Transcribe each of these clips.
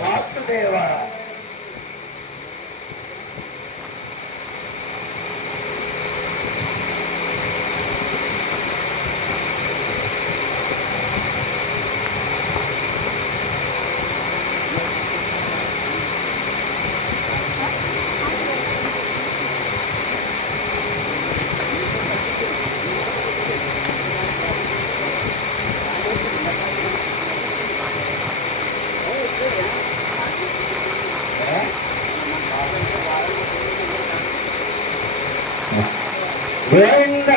వాసుదేవా గోవింద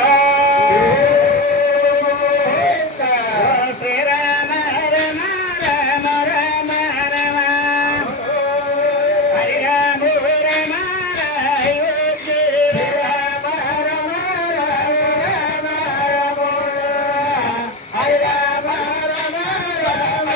శ్రీరామ రమ రమ రమ రమ హరి రామ రమ శ్రీరామ రమ రమ రమ హరి రామ రమ రమ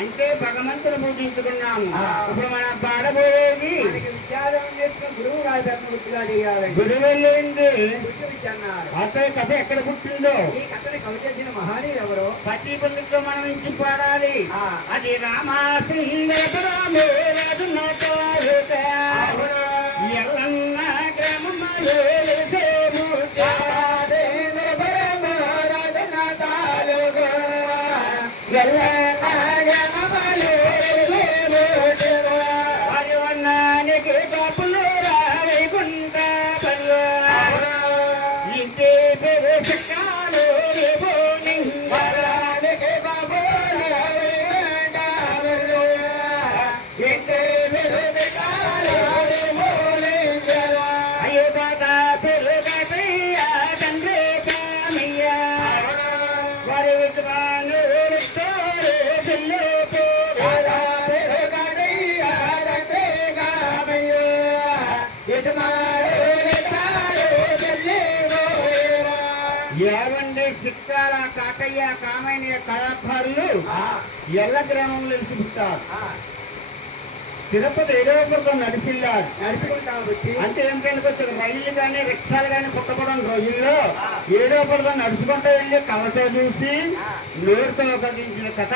అంటే భగవంతుని పూజించుకున్నాము. ఇప్పుడు మనం పాడబోయేది గురువు గారి గుర్తుగా చేయాలి. గురువు వెళ్ళింది అతని కథ ఎక్కడ పుట్టిందో ఈ కథని కవి చేసిన మహానీయులు ఎవరో ప్రతి పల్లెతో మనం ఇంటి పాడాలి. అది రామాశ్రీ ఎల్లన్న గ్రామంలో ఏమండి చిత్రాల కాకయ్య కామయ్య కళాకారులు ఎల్ల గ్రామంలో చూపుతారు. తిరుపతి ఏడవపురం నడిచిల్లారు. అంటే ఏమిటంటే రైళ్లు కానీ రిక్షాలు కానీ పుట్టపడం రోజుల్లో ఏడవపురం నడుచుకుంటూ వెళ్ళి కళతో చూసి నోరుతో ఉపయోగించిన కథ.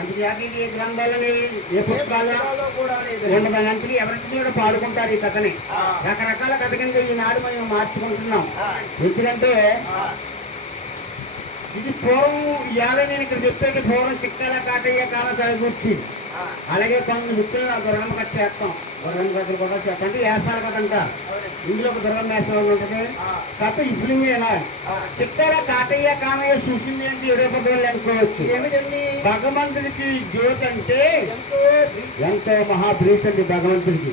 అందుకే ఏ గ్రంథాలని ఏ పుస్తకాలు ఉండదానికి ఎవరికి కూడా పాడుకుంటారు ఈ కథని. రకరకాల కథ కింద ఈనాడు మేము మార్చుకుంటున్నాం. ఎందుకంటే ఇది పూర్వం యాభై నేను ఇక్కడ చెప్పేది పూర్వం చిక్కాల కాటయ్య కాలసారి గురించి. అలాగే కొన్ని వృత్తులు దుర్గమ్మ కథ చేస్తాం. దుర్గమ్మ కథలు కూడా చేస్తాం. అంటే వేసాల కథ అంటారు. ఇందులో ఒక దుర్గమ్మ వేసం ఉంటుంది. కాకపోతే ఇప్పుడు చిక్కాల కాటయ్య కామయ్య చూసింది ఏంటి ఏడోపదోళ్ళు అనుకోవచ్చు. ఏమిటండి భగవంతుడికి జ్యోతి అంటే ఎంతో మహాప్రీతి అండి భగవంతుడికి.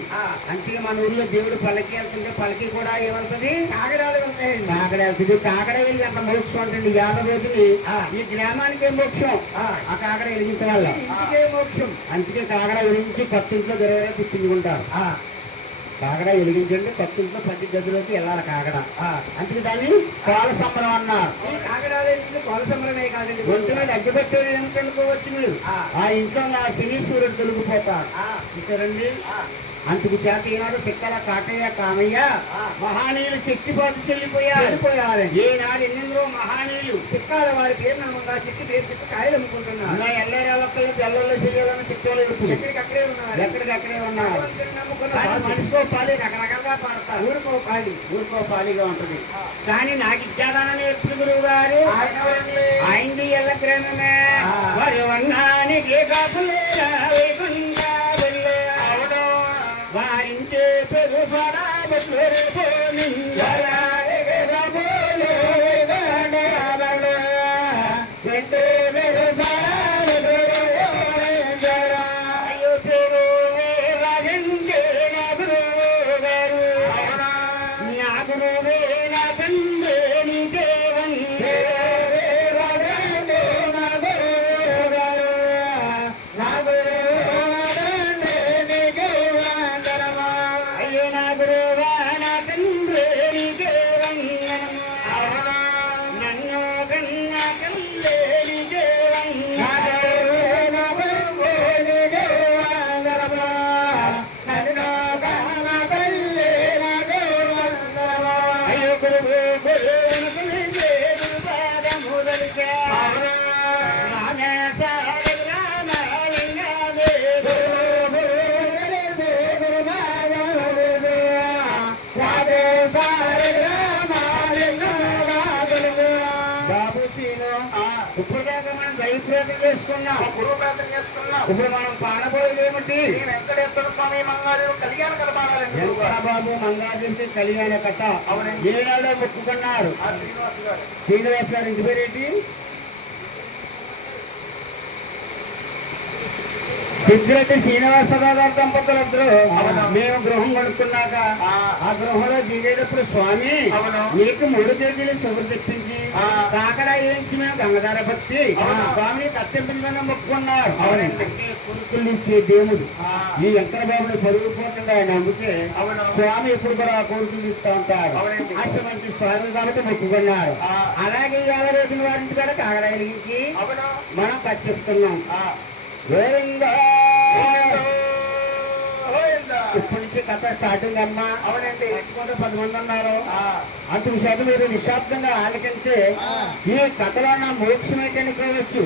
అందుకే మన ఊర్లో దేవుడు పల్లకి వెళ్తుంటే పల్లకి కూడా ఏమవుతుంది కాకడాలు వెళ్తాయండి. కాకడ వెళ్తుంది. కాకడ వెళ్ళి అంత మోక్షం ఉంటుంది. యాభై రోజులు ఈ గ్రామానికే మోక్షం. ఆ కాకడ వెలిగించాల ఇంటికే మోక్షం. అందుకే కాకడ వెలిగించి కొత్తింట్లో గొడవ కూర్చుంటారు. కాకడ వెలిగించండి కొత్తింట్లో ప్రతి గదిలోకి వెళ్ళాలి కాకడ. అందుకే దాన్ని కోల సంబరం అన్నారు. కోల సంబరమే కాదండి. ఒంటి మీద అగ్గిపెట్టేది ఎంత అనుకోవచ్చు మీరు. ఆ ఇంట్లో నా శనీశ్వరుడు తొలగిపోతాడు. చూసారండి. అందుకు చేత ఈనాడు చిక్కల కాటయ్య కామయ్య మహానీయులు శక్తిపాటు చెల్లిపోయారు. ఈనాడు ఎన్నెందో మహానీయులు చిక్కాల వారి పేరు నమ్మంగా చిక్కి పేరు చెప్పి కాయలు అమ్ముకుంటున్నారు. ఎల్లరే ఒక్కళ్ళు తెల్లల్లో చెయ్యాలని చిక్కోలేదు, ఎక్కడికక్కడే ఉన్నారు. మనిషికో పాలి రకరకాలుగా పాడతారు. ఊరికో పాలిగా ఉంటుంది. కానీ నాకు ఇచ్చాదానని ఎప్పుడు గురువు గారు ఆయనది ఎల్ల గ్రామమే వారి వన్నానికి కాపులేరా వారించే ఇప్పుడు మనం పాడబోయేది ఏమిటి? వెంకటేశ్వర స్వామి మంగాదేవి కళ్యాణ కథ పాడాలండి. బాబు మంగాదేవి కళ్యాణ కథ ఏనాడో మొక్కుకున్నారు. శ్రీనివాస్ గారు ఇంటి పేరేంటి? సిద్ధిరెడ్డి శ్రీనివాసరావు గారు దంపతులందరూ మేము గృహం కొనుక్కున్నాక ఆ గృహంలో దిగేటప్పుడు స్వామి నీకు 3 కేజీలు షుగర్ తెప్పించి కాకడా వేయించి మేము గంగధార భక్తి స్వామిని కత్తింపించమని మొక్కుకున్నారు. కొడుకులు ఇచ్చే దేవుడు ఈ వెంకట బాబుని చదువుకుంటుండే ఆయన నమ్మితే స్వామి ఎప్పుడు కూడా కొడుకులు ఇస్తూ ఉంటారు. అటువంటి స్వామి కాబట్టి మొక్కుకున్నారు. అలాగే 50 రోజుల వారింటి కూడా కాకడా వెలిగించి మనం కత్తిస్తున్నాం. ఇప్పటి నుంచి కథ స్టార్టింగ్ అమ్మా. అవునండి, 10 మంది ఉన్నారు. అందుకు శాతం మీరు నిశ్శబ్దంగా ఆలకించి ఈ కథలో నా మోక్షం ఏంటనుకోవచ్చు.